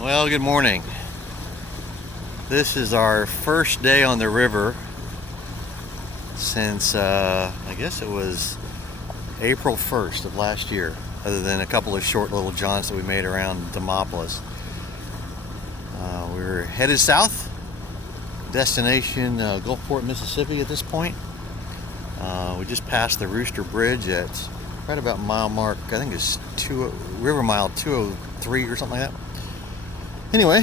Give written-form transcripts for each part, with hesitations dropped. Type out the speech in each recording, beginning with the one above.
Well, good morning. This is our first day on the river since I guess it was April 1st of last year, other than a couple of short little jaunts that we made around Demopolis. We were headed south, destination Gulfport, Mississippi at this point. We just passed the Rooster Bridge at right about mile mark, I think it's river mile 203 or something like that. Anyway,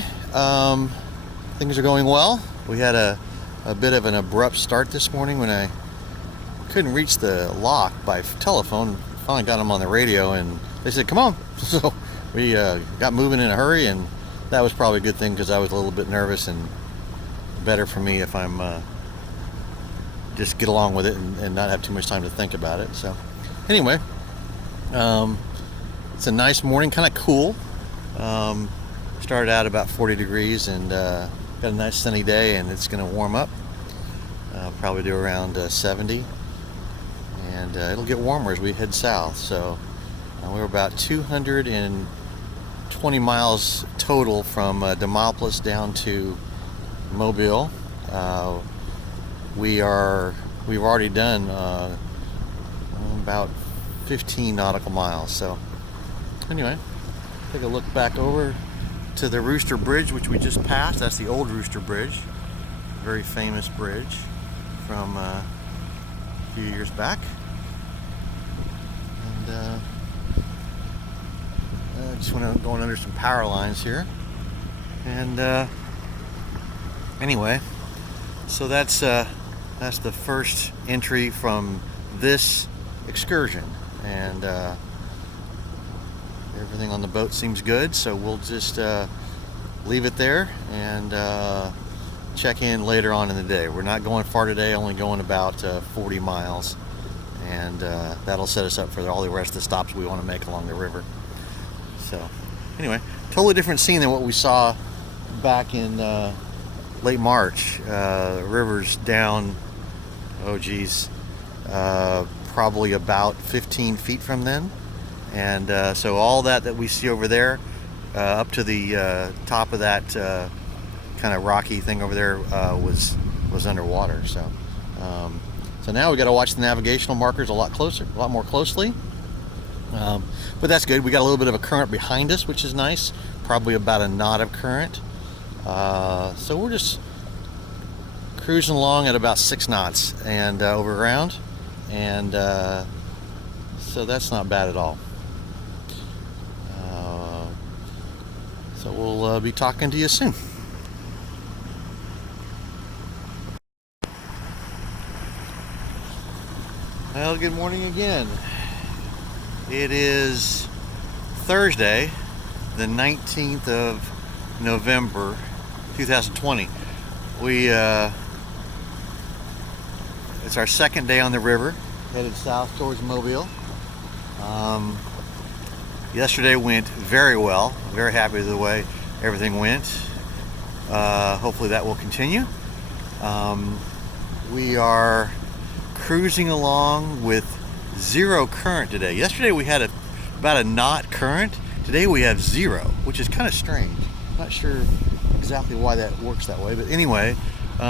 things are going well. We had a bit of an abrupt start this morning when I couldn't reach the lock by telephone. Finally got them on the radio and they said, come on. So we got moving in a hurry, and that was probably a good thing because I was a little bit nervous, and better for me if I'm just get along with it and not have too much time to think about it. So anyway, it's a nice morning, kind of cool. Started out about 40 degrees and got a nice sunny day, and it's going to warm up. Probably do around 70, and it'll get warmer as we head south. So we're about 220 miles total from Demopolis down to Mobile. We've already done about 15 nautical miles. So anyway, take a look back over to the Rooster Bridge, which we just passed. That's the old Rooster Bridge, very famous bridge from a few years back. And I just went out going under some power lines here. And anyway, so that's the first entry from this excursion, and everything on the boat seems good, so we'll just leave it there and check in later on in the day. We're not going far today, only going about 40 miles, and that'll set us up for all the rest of the stops we want to make along the river. So anyway, totally different scene than what we saw back in late March. The river's down, probably about 15 feet from then. And so all that we see over there, up to the top of that kind of rocky thing over there, was underwater. So now we got to watch the navigational markers a lot more closely. But that's good. We got a little bit of a current behind us, which is nice. Probably about a knot of current. So we're just cruising along at about 6 knots and over ground, and so that's not bad at all. So we'll be talking to you soon. Well, good morning again. It is Thursday, the 19th of November, 2020. It's our second day on the river, headed south towards Mobile. Yesterday went very well. Very happy with the way everything went. Hopefully that will continue. We are cruising along with zero current today. Yesterday we had about a knot current. Today we have zero, which is kind of strange. Not sure exactly why that works that way, but anyway, we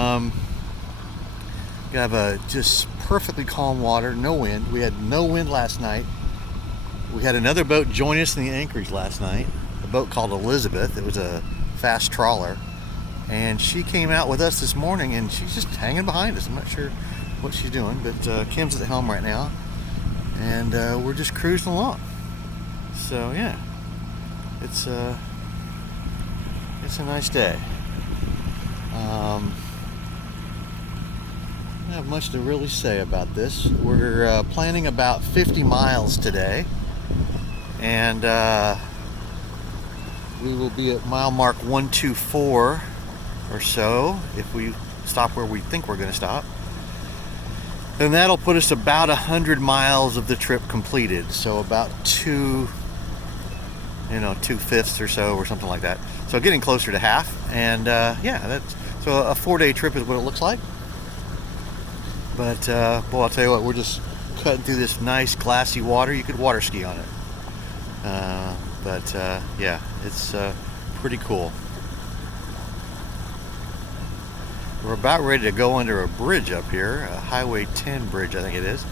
have a just perfectly calm water, no wind. We had no wind last night. We had another boat join us in the anchorage last night, a boat called Elizabeth. It was a fast trawler, and she came out with us this morning, and she's just hanging behind us. I'm not sure what she's doing, but Kim's at the helm right now, and we're just cruising along. So yeah, it's a nice day. I don't have much to really say about this. We're planning about 50 miles today, and we will be at mile mark 124 or so if we stop where we think we're going to stop. And that'll put us about 100 miles of the trip completed, so about 2/5 or so, or something like that. So getting closer to half, and yeah, so a 4-day trip is what it looks like. But boy, I'll tell you what, we're just cutting through this nice glassy water. You could water ski on it. But yeah, it's pretty cool. We're about ready to go under a bridge up here, a Highway 10 bridge I think it is,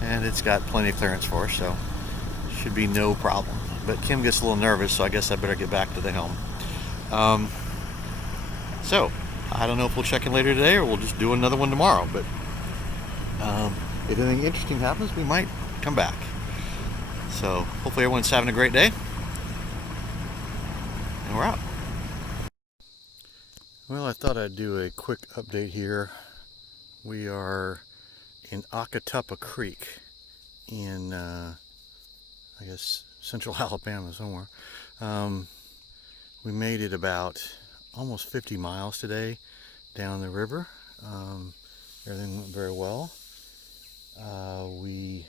and it's got plenty of clearance for us, so should be no problem. But Kim gets a little nervous, so I guess I better get back to the helm. So I don't know if we'll check in later today or we'll just do another one tomorrow, but if anything interesting happens, we might come back. So hopefully everyone's having a great day, and we're out. Well, I thought I'd do a quick update here. We are in Acatuppa Creek in, I guess, central Alabama somewhere. We made it about almost 50 miles today down the river. Everything went very well. We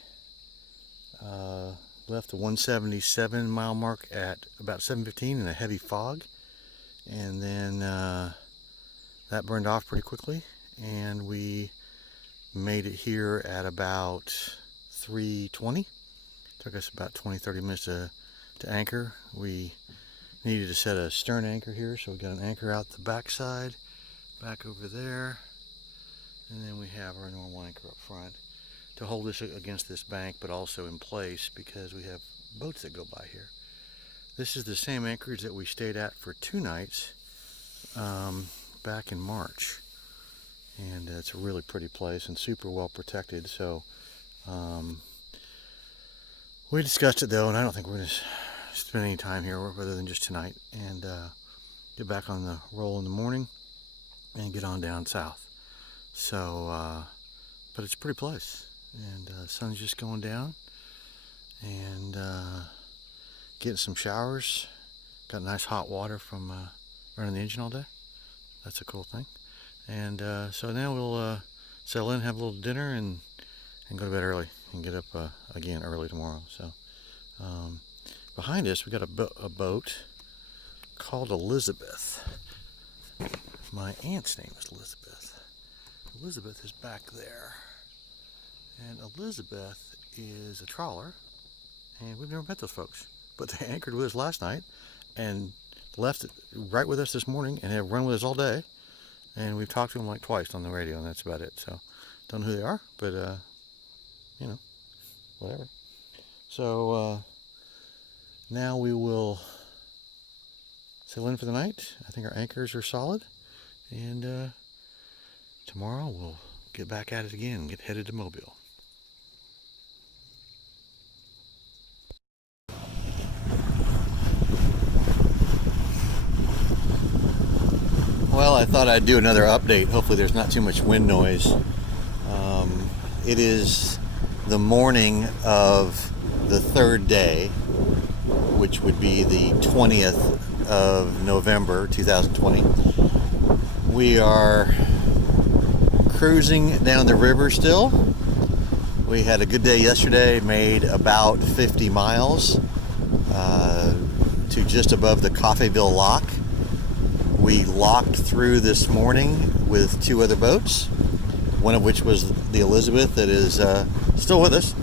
left the 177 mile mark at about 7:15 in a heavy fog, and then that burned off pretty quickly, and we made it here at about 3:20. Took us about 20-30 minutes to anchor. We needed to set a stern anchor here, so we got an anchor out the backside, back over there, and then we have our normal anchor up front to hold this against this bank, but also in place because we have boats that go by here. This is the same anchorage that we stayed at for 2 nights back in March, and it's a really pretty place and super well protected. So we discussed it though, and I don't think we're going to spend any time here rather than just tonight, and get back on the roll in the morning and get on down south. So but it's a pretty place, and the sun's just going down, and getting some showers. Got nice hot water from running the engine all day. That's a cool thing. And so now we'll settle in, have a little dinner, and go to bed early and get up again early tomorrow. So behind us we got a boat called Elizabeth. My aunt's name is Elizabeth. Elizabeth is back there, and Elizabeth is a trawler, and we've never met those folks, but they anchored with us last night and left right with us this morning and have run with us all day, and we've talked to them like twice on the radio, and that's about it. So don't know who they are, but you know, whatever. So now we will sail in for the night. I think our anchors are solid, and tomorrow we'll get back at it again and get headed to Mobile. Well, I thought I'd do another update. Hopefully there's not too much wind noise. It is the morning of the 3rd day, which would be the 20th of November 2020. We are cruising down the river still. We had a good day yesterday, made about 50 miles to just above the Coffeyville Lock. We locked through this morning with 2 other boats, one of which was the Elizabeth that is still with us.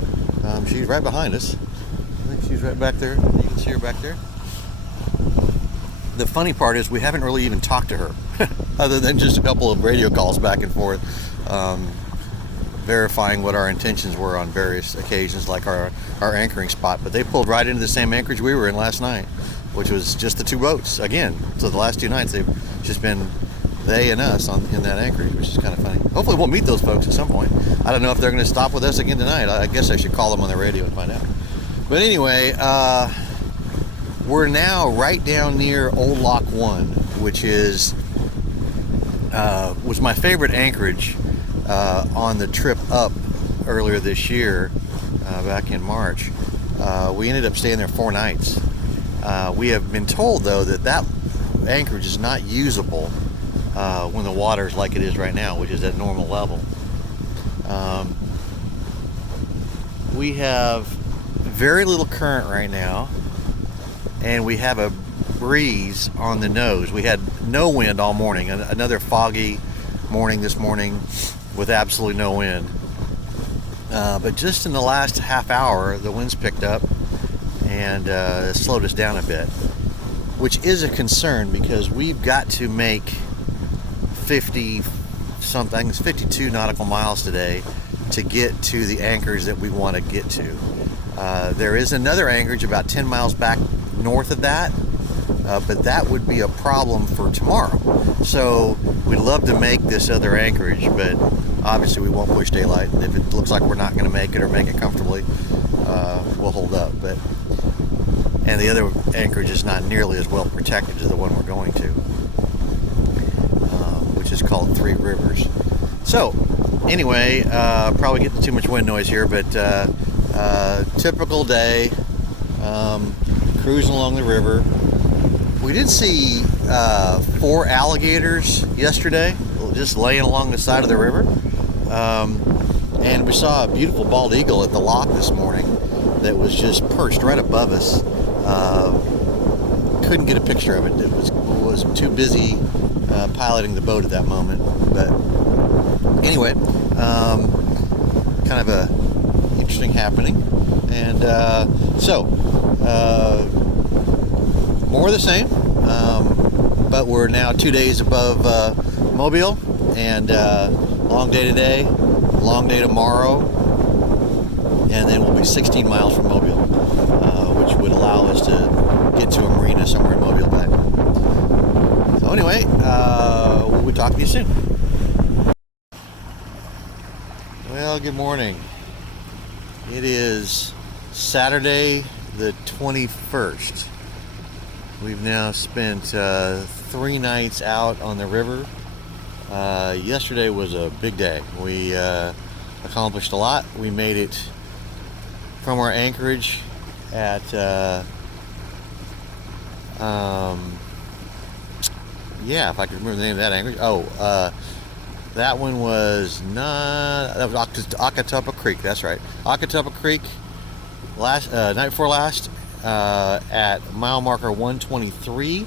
She's right behind us. I think she's right back there. You can see her back there. The funny part is we haven't really even talked to her other than just a couple of radio calls back and forth, verifying what our intentions were on various occasions, like our anchoring spot. But they pulled right into the same anchorage we were in last night, which was just the 2 boats again. So the last 2 nights they've just been they and us in that anchorage, which is kind of funny. Hopefully we'll meet those folks at some point. I don't know if they're going to stop with us again tonight. I guess I should call them on the radio and find out. But anyway, we're now right down near Old Lock 1, which is was my favorite anchorage on the trip up earlier this year, back in March. We ended up staying there 4 nights. We have been told though that anchorage is not usable when the water is like it is right now, which is at normal level. We have very little current right now, and we have a breeze on the nose. We had no wind all morning. Another foggy morning this morning with absolutely no wind. But just in the last half hour, the wind's picked up and slowed us down a bit. which is a concern because we've got to make 50 something, it's 52 nautical miles today to get to the anchorage that we want to get to. There is another anchorage about 10 miles back north of that, but that would be a problem for tomorrow. So we'd love to make this other anchorage, but obviously we won't push daylight. If it looks like we're not going to make it or make it comfortably, we'll hold up. And the other anchorage is not nearly as well protected as the one we're going to, which is called Three Rivers. So anyway, probably getting too much wind noise here, but typical day, cruising along the river. We did see 4 alligators yesterday, just laying along the side of the river. And we saw a beautiful bald eagle at the lock this morning that was just perched right above us. Couldn't get a picture of it. It was too busy piloting the boat at that moment. But anyway, kind of a interesting happening. And so more of the same, but we're now 2 days above Mobile, and long day today, long day tomorrow, and then we'll be 16 miles from Mobile, which would allow us to get to a marina somewhere in Mobile Bay. So anyway, we'll talk to you soon. Well, good morning. It is Saturday the 21st. We've now spent 3 nights out on the river. Yesterday was a big day. We accomplished a lot. We made it from our anchorage at yeah, if I can remember the name of that anchorage. That one was Akatapa Creek. That's right, Akatapa Creek. Night before last, at mile marker 123.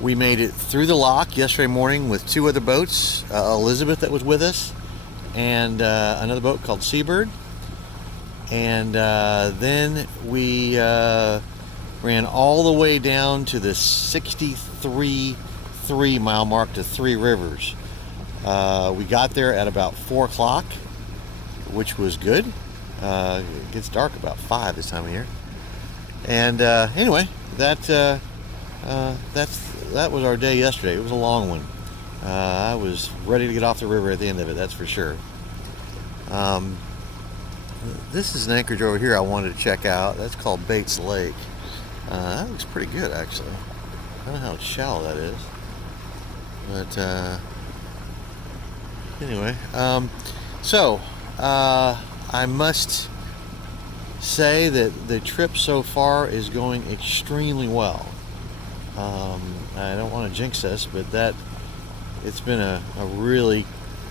We made it through the lock yesterday morning with 2 other boats, Elizabeth that was with us, and another boat called Seabird. And then we ran all the way down to the 63 mile mark to Three Rivers. We got there at about 4 o'clock, which was good. It gets dark about 5 this time of year. And anyway, that was our day yesterday. It was a long one. I was ready to get off the river at the end of it, that's for sure. This is an anchorage over here I wanted to check out. That's called Bates Lake. That looks pretty good, actually. I don't know how shallow that is, but anyway, so I must say that the trip so far is going extremely well. I don't want to jinx us, but it's been a really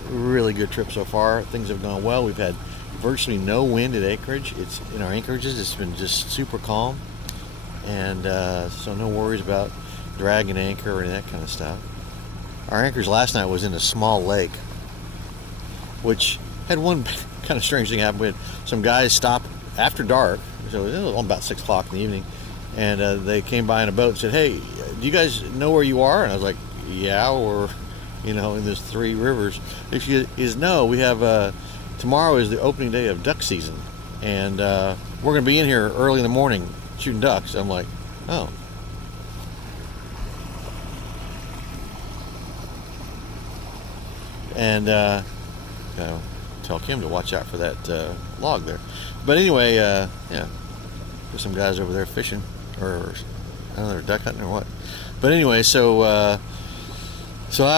good trip so far. Things have gone well. We've had virtually no wind at anchorage. It's in our anchorages. It's been just super calm, and so no worries about dragging anchor or any of that kind of stuff. Our anchorage last night was in a small lake, which had one kind of strange thing happen. We had some guys stop after dark, so it was about 6 o'clock in the evening, and they came by in a boat and said, "Hey, do you guys know where you are?" And I was like, "Yeah, we're in this Three Rivers." If you know, we have tomorrow is the opening day of duck season, and we're going to be in here early in the morning shooting ducks. I'm like, oh. And tell Kim to watch out for that log there. But anyway, yeah, there's some guys over there fishing, or I don't know, they're duck hunting or what. But anyway, so I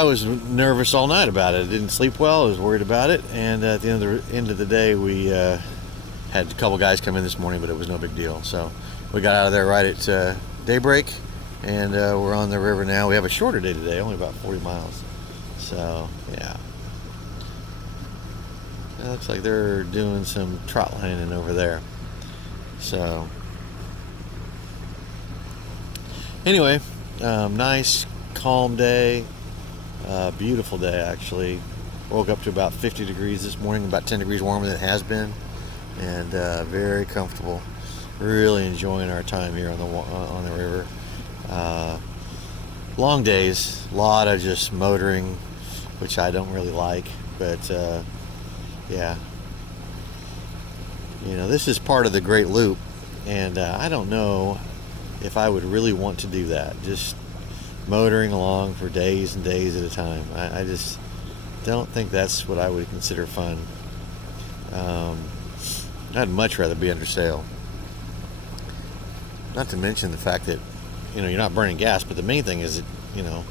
was nervous all night about it. I didn't sleep well. I was worried about it. And at the end of the day, we had a couple guys come in this morning, but it was no big deal. So we got out of there right at daybreak, and we're on the river now. We have a shorter day today, only about 40 miles. So yeah. It looks like they're doing some trout lining over there. So anyway, nice calm day, beautiful day actually. Woke up to about 50 degrees this morning, about 10 degrees warmer than it has been, and very comfortable. really enjoying our time here on the river. Long days, a lot of just motoring, which I don't really like, but yeah, you know, this is part of the Great Loop, and I don't know if I would really want to do that, just motoring along for days and days at a time. I just don't think that's what I would consider fun. I'd much rather be under sail. Not to mention the fact that, you know, you're not burning gas, but the main thing is that, you know,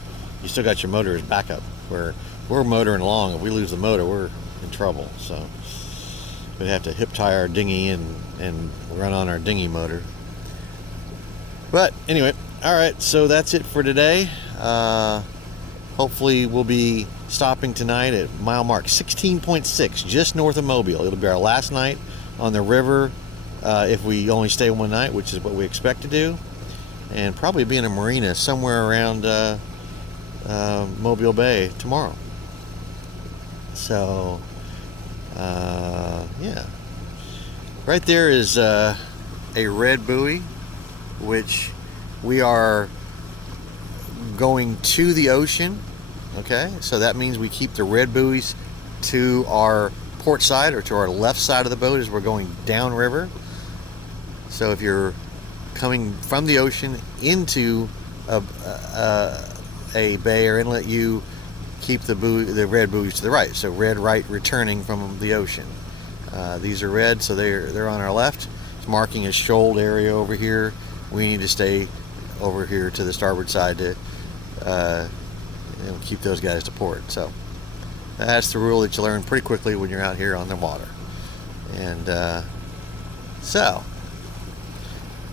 you still got your motor as backup. Where we're motoring along, if we lose the motor, we're in trouble. So we'd have to hip tie our dinghy and run on our dinghy motor. But anyway, all right, so that's it for today. Hopefully we'll be stopping tonight at mile mark 16.6, just north of Mobile. It'll be our last night on the river, if we only stay one night, which is what we expect to do, and probably be in a marina somewhere around Mobile Bay tomorrow. So yeah, right there is a red buoy, which we are going to the ocean. Okay, so that means we keep the red buoys to our port side, or to our left side of the boat as we're going downriver. So if you're coming from the ocean into a bay or inlet, you keep the red buoys to the right. So red right, returning from the ocean. These are red, so they're on our left. It's marking a shoaled area over here. We need to stay over here to the starboard side to keep those guys to port. So that's the rule that you learn pretty quickly when you're out here on the water. And so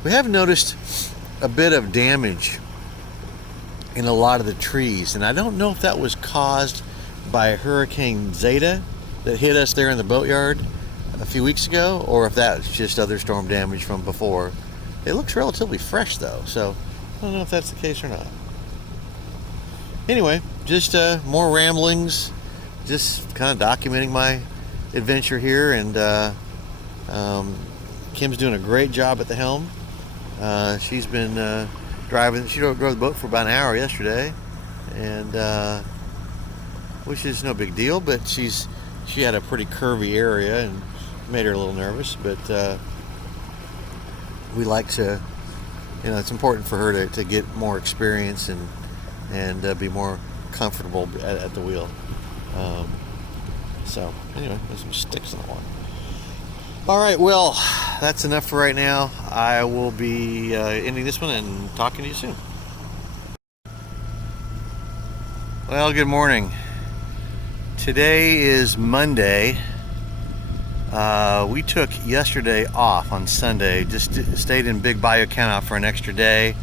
we have noticed a bit of damage in a lot of the trees, and I don't know if that was caused by Hurricane Zeta that hit us there in the boatyard a few weeks ago, or if that's just other storm damage from before. It looks relatively fresh though, so I don't know if that's the case or not. Anyway, just more ramblings, just kind of documenting my adventure here, and Kim's doing a great job at the helm. She's been driving. She drove the boat for about an hour yesterday, and which is no big deal, but she had a pretty curvy area and made her a little nervous. But we like to, you know, it's important for her to get more experience and be more comfortable at the wheel. So anyway, there's some sticks in the water. All right, well, that's enough for right now. I will be ending this one and talking to you soon. Well, good morning. Today is Monday. We took yesterday off on Sunday, just stayed in Big Bayou Canal for an extra day.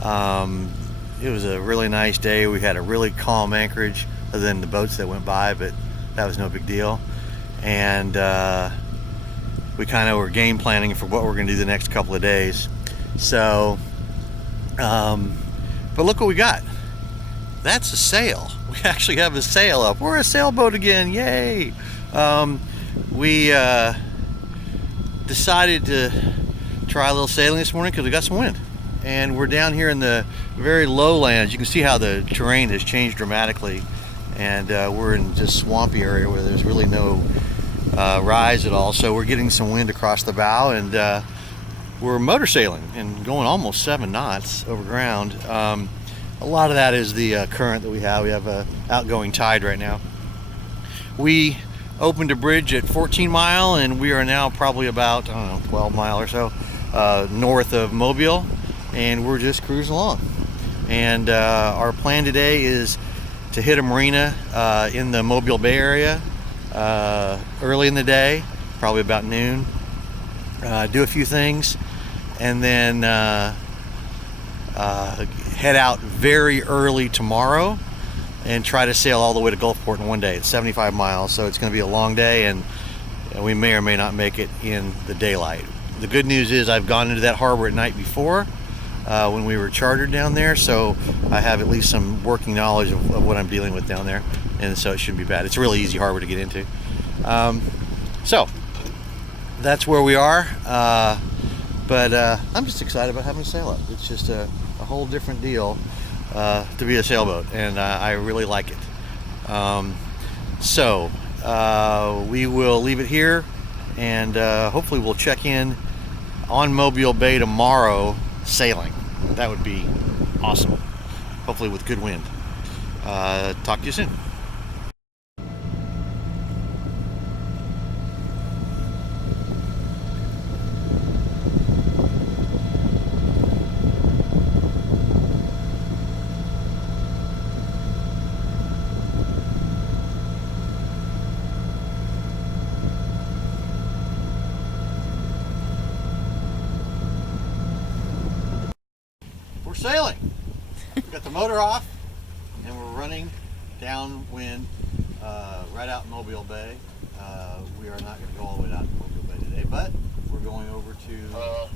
It was a really nice day. We had a really calm anchorage, other than the boats that went by, but that was no big deal. And we kind of were game planning for what we're going to do the next couple of days. So, but look what we got. That's a sail. We actually have a sail up. We're a sailboat again, yay! We decided to try a little sailing this morning because we got some wind. And we're down here in the very lowlands. You can see how the terrain has changed dramatically. And we're in just swampy area where there's really no rise at all. So we're getting some wind across the bow, and we're motor sailing and going almost 7 knots over ground. A lot of that is the current that we have. We have an outgoing tide right now. We opened a bridge at 14 Mile, and we are now probably about, I don't know, 12 mile or so north of Mobile, and we're just cruising along. And our plan today is to hit a marina in the Mobile Bay area early in the day, probably about noon, do a few things, and then head out very early tomorrow and try to sail all the way to Gulfport in one day. It's 75 miles, so it's going to be a long day, and we may or may not make it in the daylight. The good news is I've gone into that harbor at night before when we were chartered down there, so I have at least some working knowledge of what I'm dealing with down there, and so it shouldn't be bad. It's a really easy harbor to get into. So that's where we are, But I'm just excited about having a sail up. It's just a whole different deal to be a sailboat, and I really like it. So we will leave it here, and hopefully we'll check in on Mobile Bay tomorrow sailing. That would be awesome. Hopefully with good wind. Talk to you soon. We're sailing. We've got the motor off and we're running downwind right out in Mobile Bay. We are not going to go all the way down to Mobile Bay today, but we're going over to the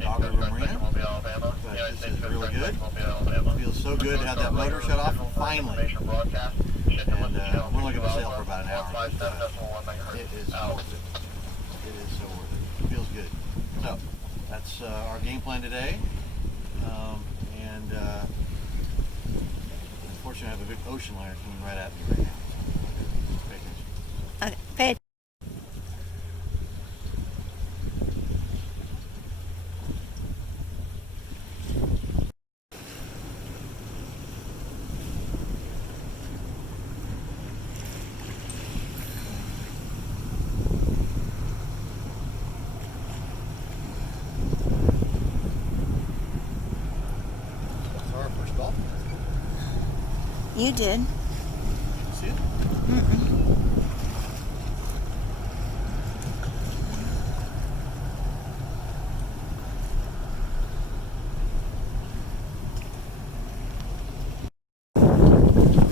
Dog River Marina. But this is really good. It feels so good to have that motor shut off finally. And we're only going to sail for about an hour, but it is worth it. It is so worth it. It feels good. So that's our game plan today. And unfortunately, I have a big ocean liner coming right at me right now. Okay, pay You did. See it? Mm-mm.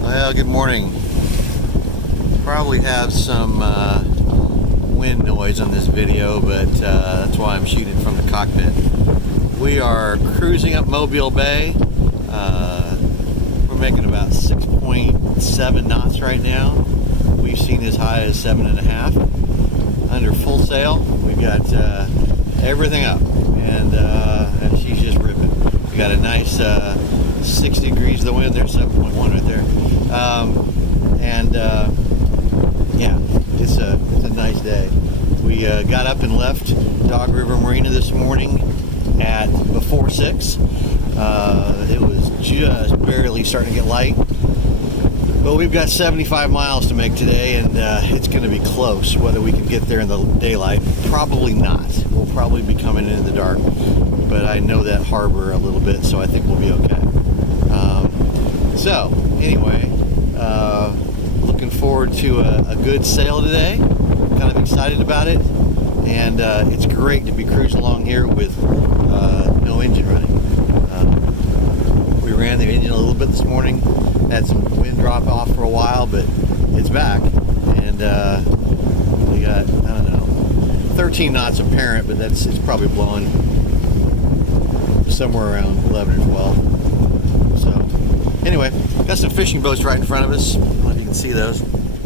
Well, good morning. Probably have some wind noise on this video, but that's why I'm shooting from the cockpit. We are cruising up Mobile Bay. We're making about 6.7 knots right now. We've seen as high as 7.5. Under full sail, we got everything up, and she's just ripping. We got a nice 6 degrees of the wind there, 7.1 right there, yeah, it's a nice day. We got up and left Dog River Marina this morning at before 6. It was just barely starting to get light, but we've got 75 miles to make today, and it's going to be close. Whether we can get there in the daylight, probably not. We'll probably be coming in the dark, but I know that harbor a little bit, so I think we'll be okay. So anyway, looking forward to a good sail today. Kind of excited about it, and it's great to be cruising along here with no engine running. We ran the engine a little bit this morning, had some wind drop off for a while, but it's back, and we got, I don't know, 13 knots apparent, but it's probably blowing somewhere around 11 or 12. So anyway, got some fishing boats right in front of us. I don't know if you can see those.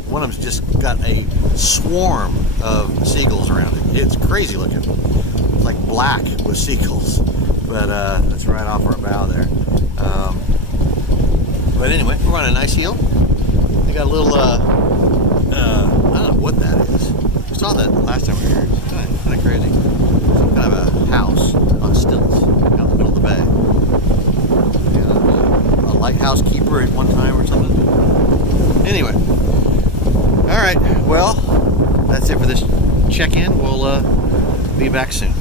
One of them's just got a swarm of seagulls around it. It's crazy looking. It's like black with seagulls, but that's right off our bow there. But anyway, we're on a nice heel. They got a little, I don't know what that is. We saw that last time we were here. It's kind of crazy. Some kind of a house on stilts out in the middle of the bay. Yeah, a lighthouse keeper at one time or something. Anyway, all right. Well, that's it for this check-in. We'll be back soon.